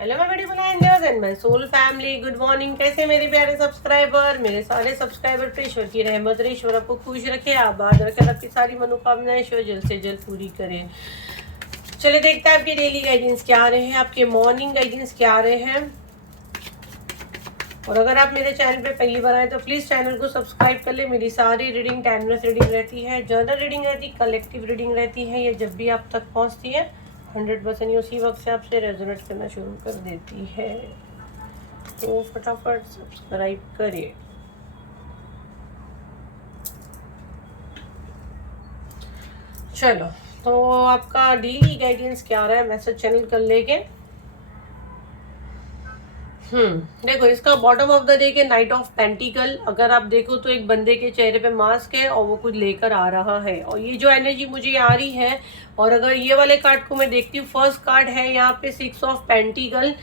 Hello my beautiful angels and my soul family, good morning. कैसे मेरे प्यारे subscriber, मेरे सारे सब्सक्राइबर पे ईश्वर की रहमत रहे, ईश्वर आपको खुश रखे, आबाद रखे, आपकी सारी मनोकामनाएं ईश्वर जल्द से जल्द पूरी करे। चलिए देखते हैं आपके डेली गाइडेंस क्या आ रहे हैं, आपके मॉर्निंग गाइडेंस क्या आ रहे हैं। और अगर आप मेरे चैनल पे पहली बार आए तो प्लीज़ चैनल को सब्सक्राइब कर ले। मेरी सारी रीडिंग टाइमलेस रीडिंग रहती है, जर्नल रीडिंग रहती है, कलेक्टिव रीडिंग रहती है। ये जब भी आप तक पहुंचती है 100% उसी वक्त से आपसे रेजोनेट करना शुरू कर देती है। तो फटाफट सब्सक्राइब करिए। चलो, तो आपका डेली गाइडेंस क्या आ रहा है मैसेज चैनल कर लेके। देखो, इसका बॉटम ऑफ द डे के नाइट ऑफ पेंटिकल अगर आप देखो तो एक बंदे के चेहरे पे मास्क है और वो कुछ लेकर आ रहा है, और ये जो एनर्जी मुझे आ रही है, और अगर ये वाले कार्ड को मैं देखती हूँ, फर्स्ट कार्ड है यहाँ पे 6 ऑफ पेंटिकल,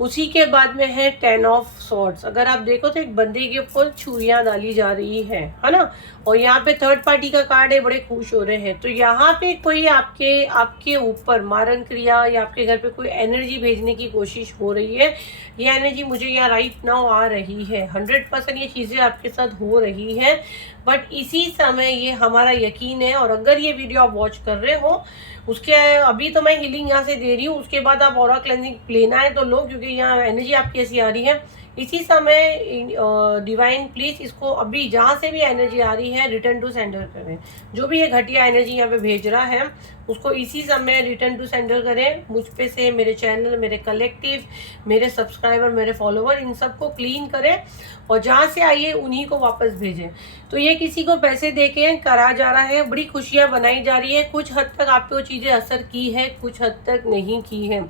उसी के बाद में है 10 ऑफ सॉर्ड्स। अगर आप देखो तो एक बंदे के ऊपर छुरियां डाली जा रही है ना। और यहाँ पे थर्ड पार्टी का कार्ड है, बड़े खुश हो रहे हैं। तो यहाँ पे कोई आपके ऊपर मारन क्रिया या आपके घर पे कोई एनर्जी भेजने की कोशिश हो रही है। ये एनर्जी मुझे यहाँ राइट नाउ आ रही है। 100% ये चीज़ें आपके साथ हो रही है, बट इसी समय ये हमारा यकीन है। और अगर ये वीडियो आप वॉच कर रहे हो, उसके अभी तो मैं हीलिंग यहाँ से दे रही हूँ, उसके बाद आप ऑरा क्लेंजिंग लेना है तो लो, क्योंकि यहाँ एनर्जी आपकी ऐसी आ रही है। इसी समय डिवाइन प्लीज इसको अभी जहाँ से भी एनर्जी आ रही है रिटर्न टू सेंडर करें। जो भी ये घटिया एनर्जी यहाँ पे भेज रहा है उसको इसी समय रिटर्न टू सेंडर करें। मुझ पे से, मेरे चैनल, मेरे कलेक्टिव, मेरे सब्सक्राइबर, मेरे फॉलोवर, इन सबको क्लीन करें और जहाँ से आइए उन्हीं को वापस भेजें। तो ये किसी को पैसे दे के करा जा रहा है, बड़ी खुशियाँ बनाई जा रही है। कुछ हद तक आप पे वो चीज़ें असर की है, कुछ हद तक नहीं की है।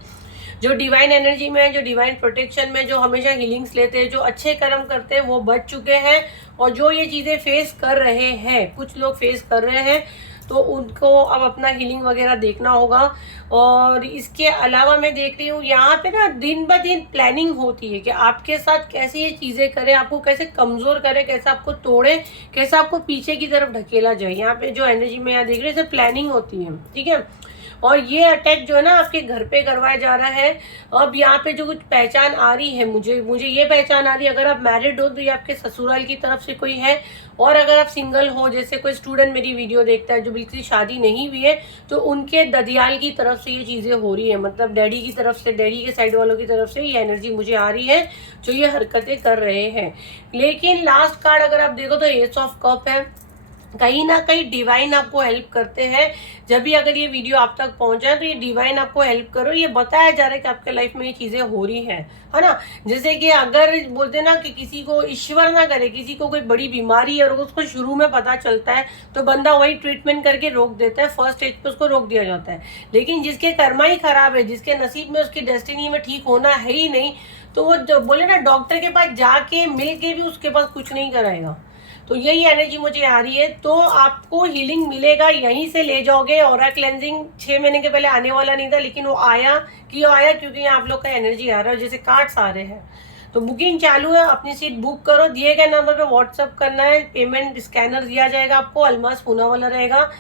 जो डिवाइन एनर्जी में, जो डिवाइन प्रोटेक्शन में, जो हमेशा हीलिंग्स लेते हैं, जो अच्छे कर्म करते हैं, वो बच चुके हैं। और जो ये चीज़ें फेस कर रहे हैं, कुछ लोग फेस कर रहे हैं, तो उनको अब अपना हीलिंग वगैरह देखना होगा। और इसके अलावा मैं देख रही हूँ यहाँ पे ना दिन ब दिन प्लानिंग होती है कि आपके साथ कैसे ये चीज़ें करे, आपको कैसे कमज़ोर करे, कैसे आपको तोड़े, कैसे आपको पीछे की तरफ ढकेला जाए। यहाँ पे जो एनर्जी में यहाँ देख रही हूँ, प्लानिंग होती है, ठीक है। और ये अटैक जो है ना आपके घर पे करवाया जा रहा है। अब यहाँ पे जो कुछ पहचान आ रही है, मुझे ये पहचान आ रही है, अगर आप मैरिड हो तो ये आपके ससुराल की तरफ से कोई है। और अगर आप सिंगल हो, जैसे कोई स्टूडेंट मेरी वीडियो देखता है जो बिल्कुल शादी नहीं हुई है, तो उनके ददियाल की तरफ से ये चीज़ें हो रही है, मतलब डैडी की तरफ से, डैडी के साइड वालों की तरफ से ये एनर्जी मुझे आ रही है जो ये हरकतें कर रहे हैं। लेकिन लास्ट कार्ड अगर आप देखो तो एस ऑफ कप है। कहीं ना कहीं डिवाइन आपको हेल्प करते हैं। जब भी अगर ये वीडियो आप तक पहुंचा तो ये डिवाइन आपको हेल्प करो, ये बताया जा रहा है कि आपके लाइफ में ये चीजें हो रही है ना। जैसे कि अगर बोलते ना कि किसी को ईश्वर ना करे, किसी को कोई बड़ी बीमारी है और उसको शुरू में पता चलता है तो बंदा वही ट्रीटमेंट करके रोक देता है, फर्स्ट स्टेज पे उसको रोक दिया जाता है। लेकिन जिसके कर्मा ही खराब है, जिसके नसीब में, उसकी डेस्टिनी में ठीक होना है ही नहीं, तो वो बोले ना डॉक्टर के पास जाके मिल के भी उसके पास कुछ नहीं कराएगा। तो यही एनर्जी मुझे आ रही है। तो आपको हीलिंग मिलेगा, यहीं से ले जाओगे। ऑरा क्लेंजिंग 6 महीने के पहले आने वाला नहीं था, लेकिन वो आया क्योंकि आप लोग का एनर्जी आ रहा है, जैसे कार्ड्स आ रहे हैं। तो बुकिंग चालू है, अपनी सीट बुक करो, दिए गए नंबर पे व्हाट्सअप करना है, पेमेंट स्कैनर दिया जाएगा आपको, अलमास पूना वाला रहेगा।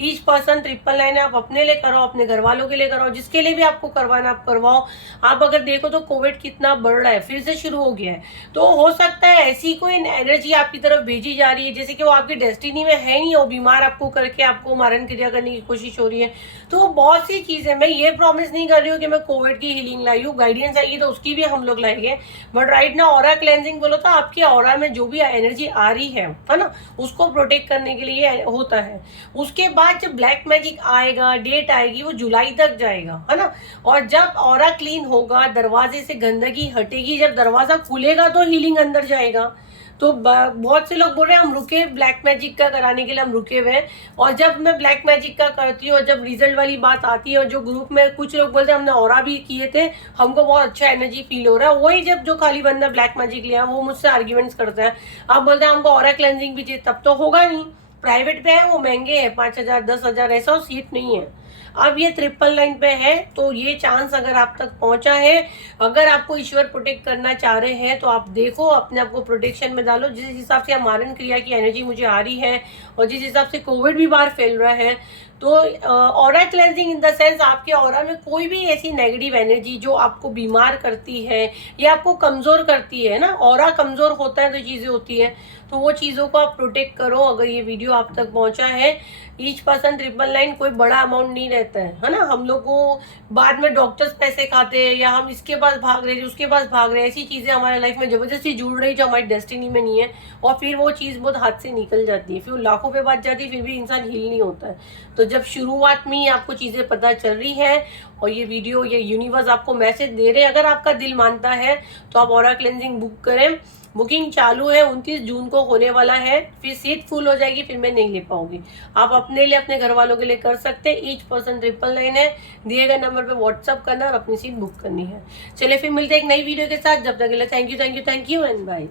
ईच पर्सन 999 है, आप अपने लिए कराओ, अपने घर वालों के लिए कराओ, जिसके लिए भी आपको करवाना आप करवाओ। आप अगर देखो तो कोविड कितना बढ़ रहा है, फिर से शुरू हो गया है। तो हो सकता है ऐसी कोई एनर्जी आपकी तरफ भेजी जा रही है जैसे कि वो आपकी डेस्टिनी में है नहीं, वो बीमार आपको करके आपको मारन क्रिया करने की कोशिश हो रही है। तो बहुत सी चीजें, मैं ये प्रॉमिस नहीं कर रही हूँ कि मैं कोविड की हीलिंग लाई हूँ, गाइडेंस आएगी तो उसकी भी हम लोग लाएंगे। बट राइट ना ऑरा क्लेंजिंग बोलो तो आपके ऑरा में जो भी एनर्जी आ रही है ना, उसको प्रोटेक्ट करने के लिए होता है। उसके बाद जब ब्लैक मैजिक आएगा, डेट आएगी, वो जुलाई तक जाएगा, है ना। और जब ऑरा क्लीन होगा, दरवाजे से गंदगी हटेगी, जब दरवाजा खुलेगा तो हीलिंग अंदर जाएगा। तो बहुत से लोग बोल रहे हैं हम रुके ब्लैक मैजिक का कराने के लिए, हम रुके हुए हैं। और जब मैं ब्लैक मैजिक का करती हूँ और जब रिजल्ट वाली बात आती है, और जो ग्रुप में कुछ लोग बोलते हैं हमने ऑरा भी किए थे, हमको बहुत अच्छा एनर्जी फील हो रहा है, वही जब जो खाली बंदा ब्लैक मैजिक लिया वो मुझसे आर्ग्यूमेंट्स करता है। आप बोलते हैं हमको ऑरा क्लेंजिंग भी चाहिए, तब तो होगा नहीं, प्राइवेट पे है, वो महंगे है, 5,000 10,000 ऐसा, सीट नहीं है। अब ये 999 पे है, तो ये चांस अगर आप तक पहुंचा है, अगर आपको ईश्वर प्रोटेक्ट करना चाह रहे हैं तो आप देखो, अपने आप को प्रोटेक्शन में डालो। जिस हिसाब से मारन क्रिया की एनर्जी मुझे आ रही है और जिस हिसाब से कोविड भी बाहर फैल रहा है, तो aura cleansing in the sense आपके ऑरा में कोई भी ऐसी नेगेटिव एनर्जी जो आपको बीमार करती है या आपको कमजोर करती है ना, ऑरा कमजोर होता है तो चीजें होती है, तो वो चीजों को आप प्रोटेक्ट करो। अगर ये वीडियो आप तक पहुंचा है, ईच पर्सन 999 कोई बड़ा अमाउंट नहीं रहता है ना। हम लोग को बाद में डॉक्टर्स पैसे खाते हैं या हम इसके पास भाग रहे हैं उसके पास भाग रहे हैं, ऐसी चीजें हमारे लाइफ में जबरदस्ती जुड़ रही जो हमारी डेस्टिनी में नहीं है, और फिर वो चीज बहुत हाथ से निकल जाती है, फिर लाखों पे बात जाती है, फिर भी इंसान हील नहीं होता है। तो जब शुरुआत में ही आपको चीजें पता चल रही है और ये वीडियो, ये यूनिवर्स आपको मैसेज दे रहे हैं, अगर आपका दिल मानता है तो आप ऑरा क्लेंजिंग बुक करें। बुकिंग चालू है, 29 जून को होने वाला है, फिर सीट फुल हो जाएगी, फिर मैं नहीं ले पाऊंगी। आप अपने लिए, अपने घर वालों के लिए कर सकते हैं। ईच पर्सन 999 है, दिए गए नंबर पे व्हाट्सअप करना और अपनी सीट बुक करनी है। चलिए फिर मिलते हैं एक नई वीडियो के साथ, जब तक के लिए थैंक यू एंड बाय।